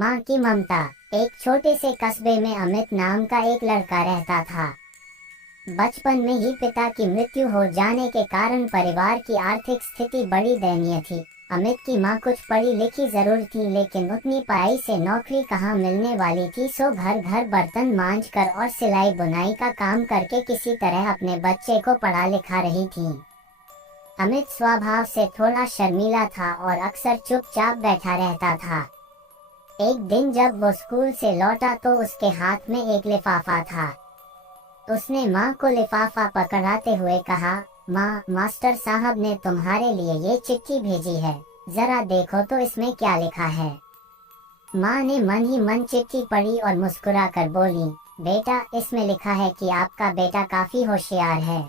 माँ की ममता। एक छोटे से कस्बे में अमित नाम का एक लड़का रहता था। बचपन में ही पिता की मृत्यु हो जाने के कारण परिवार की आर्थिक स्थिति बड़ी दयनीय थी। अमित की माँ कुछ पढ़ी लिखी जरूर थी, लेकिन उतनी पढ़ाई से नौकरी कहाँ मिलने वाली थी। सो घर घर बर्तन मांज कर और सिलाई बुनाई का काम करके किसी तरह अपने बच्चे को पढ़ा लिखा रही थी। अमित स्वभाव से थोड़ा शर्मीला था और अक्सर चुपचाप बैठा रहता था। एक दिन जब वो स्कूल से लौटा तो उसके हाथ में एक लिफाफा था। उसने माँ को लिफाफा पकड़ाते हुए कहा, माँ, मास्टर साहब ने तुम्हारे लिए ये चिट्ठी भेजी है, जरा देखो तो इसमें क्या लिखा है। माँ ने मन ही मन चिट्ठी पढ़ी और मुस्कुरा कर बोली, बेटा, इसमें लिखा है कि आपका बेटा काफी होशियार है।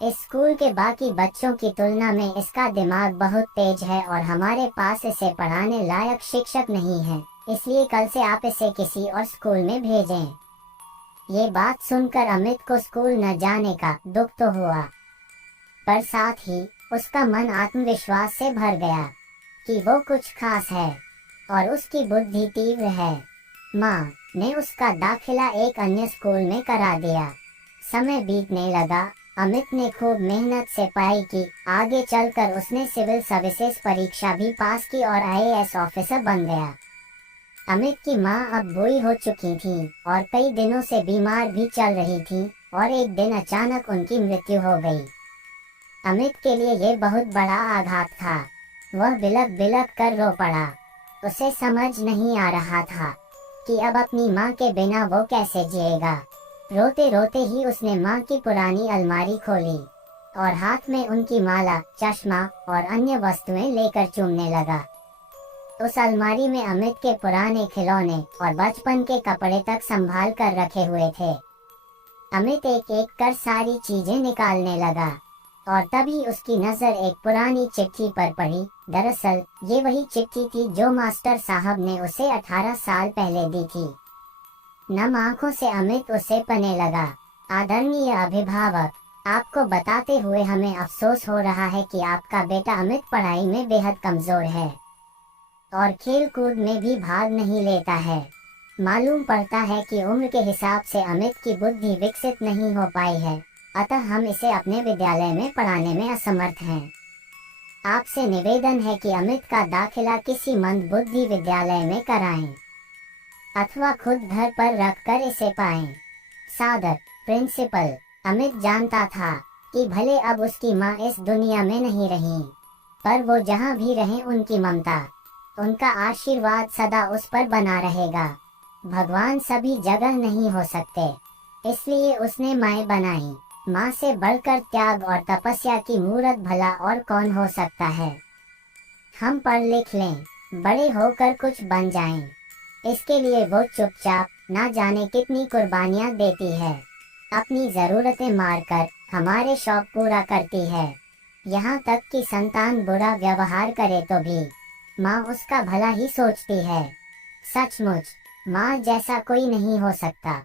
इस स्कूल के बाकी बच्चों की तुलना में इसका दिमाग बहुत तेज है और हमारे पास इसे पढ़ाने लायक शिक्षक नहीं है, इसलिए कल से आप इसे किसी और स्कूल में भेजें। ये बात सुनकर अमित को स्कूल न जाने का दुख तो हुआ, पर साथ ही उसका मन आत्मविश्वास से भर गया कि वो कुछ खास है और उसकी बुद्धि तीव्र है। माँ ने उसका दाखिला एक अन्य स्कूल में करा दिया। समय बीतने लगा। अमित ने खूब मेहनत से पढ़ाई की। आगे चलकर उसने सिविल सर्विसेज परीक्षा भी पास की और आईएएस ऑफिसर बन गया। अमित की माँ अब बूढ़ी हो चुकी थी और कई दिनों से बीमार भी चल रही थी और एक दिन अचानक उनकी मृत्यु हो गई। अमित के लिए ये बहुत बड़ा आघात था। वह बिलख बिलख कर रो पड़ा। उसे समझ नहीं आ रहा था कि अब अपनी माँ के बिना वो कैसे जिएगा। रोते रोते ही उसने माँ की पुरानी अलमारी खोली और हाथ में उनकी माला, चश्मा और अन्य वस्तुएं लेकर चूमने लगा। उस अलमारी में अमित के पुराने खिलौने और बचपन के कपड़े तक संभाल कर रखे हुए थे। अमित एक एक कर सारी चीजें निकालने लगा और तभी उसकी नजर एक पुरानी चिट्ठी पर पड़ी। दरअसल ये वही चिट्ठी थी जो मास्टर साहब ने उसे 18 साल पहले दी थी। नम आंखों से अमित उसे पढ़ने लगा। आदरणीय अभिभावक, आपको बताते हुए हमें अफसोस हो रहा है कि आपका बेटा अमित पढ़ाई में बेहद कमजोर है और खेल कूद में भी भाग नहीं लेता है। मालूम पड़ता है कि उम्र के हिसाब से अमित की बुद्धि विकसित नहीं हो पाई है, अतः हम इसे अपने विद्यालय में पढ़ाने में असमर्थ हैं। आपसे निवेदन है कि अमित का दाखिला किसी मंद बुद्धि विद्यालय में कराएं अथवा खुद घर पर रखकर इसे पाएं। सादर, प्रिंसिपल। अमित जानता था कि भले अब उसकी माँ इस दुनिया में नहीं रही, पर वो जहाँ भी रहे उनकी ममता, उनका आशीर्वाद सदा उस पर बना रहेगा। भगवान सभी जगह नहीं हो सकते, इसलिए उसने माँ बनाई। माँ से बढ़कर त्याग और तपस्या की मूरत भला और कौन हो सकता है। हम पढ़ लिख लें, बड़े होकर कुछ बन जाएं, इसके लिए वो चुपचाप ना जाने कितनी कुर्बानियाँ देती है। अपनी जरूरतें मारकर हमारे शौक पूरा करती है। यहाँ तक कि संतान बुरा व्यवहार करे तो भी माँ उसका भला ही सोचती है। सचमुच माँ जैसा कोई नहीं हो सकता।